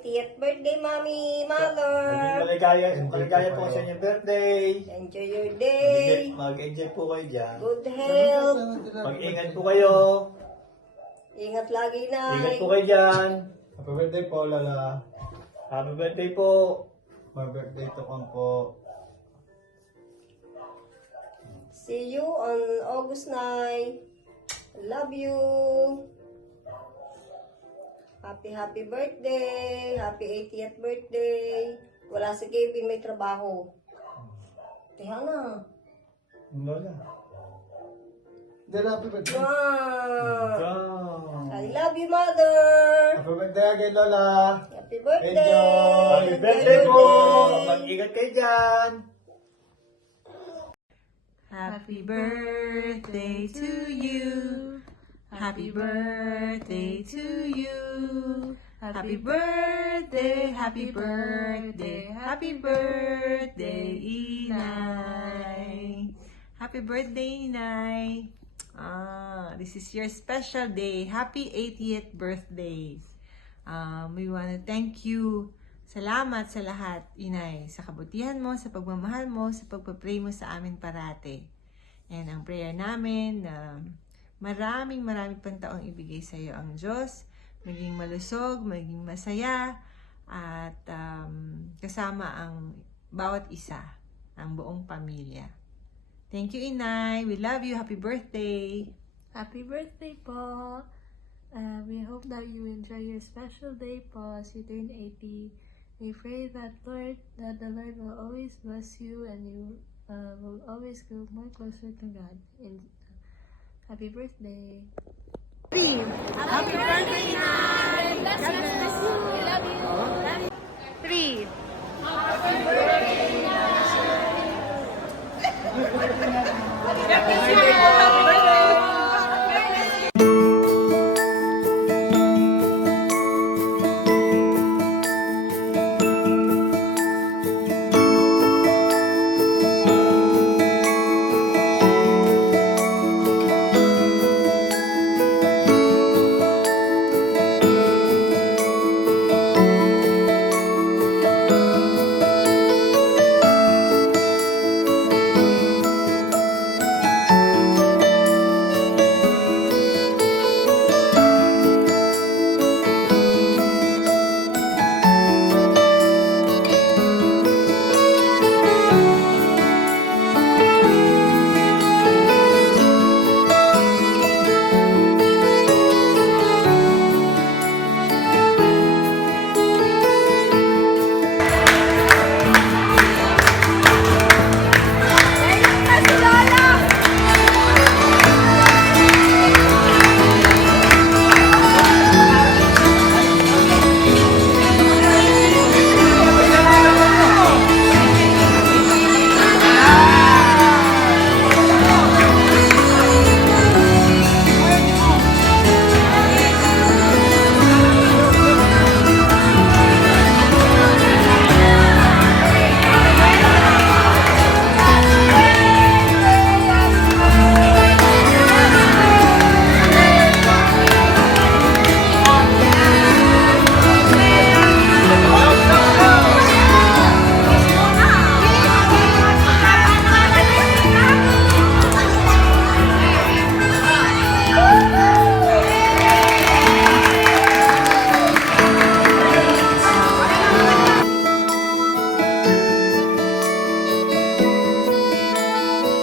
80th birthday, Mommy, Mother. Maging maligaya po sa inyong birthday. Enjoy your day. Mag-enjoy po kayo dyan. Good health. Mag-ingat po kayo. Ingat lagi, Ingat Nay. po kayo dyan. Happy birthday po, Lola. Happy birthday po. Happy birthday to Kong po. See you on August 9. Love you. Happy birthday. Happy 80th birthday. Wala si Kevin, may trabaho. Tiha na. Lola. Then happy birthday. Wow. Wow. I love you, Mother. Happy birthday again, Lola. Happy birthday. Enjoy. Happy birthday Enjoy po. your day. Mag-ingat kayo dyan. Happy birthday to you. Happy birthday to you. Happy birthday, happy birthday, happy birthday, Inay. Happy birthday, Inay. This is your special day. Happy 80th birthday. We want to thank you. Salamat sa lahat, Inay, sa kabutihan mo, sa pagmamahal mo, sa pagpapray mo sa amin parate. And ang prayer namin na maraming pang taong ibigay sa iyo ang Diyos, maging malusog, maging masaya, at kasama ang bawat isa, ang buong pamilya. Thank you, Inay. We love you. Happy birthday. Happy birthday po! We hope that you enjoy your special day po as you turn 80. We pray that the Lord will always bless you and you will always go more closer to God. And happy birthday! Happy birthday, Inay. God bless you! We love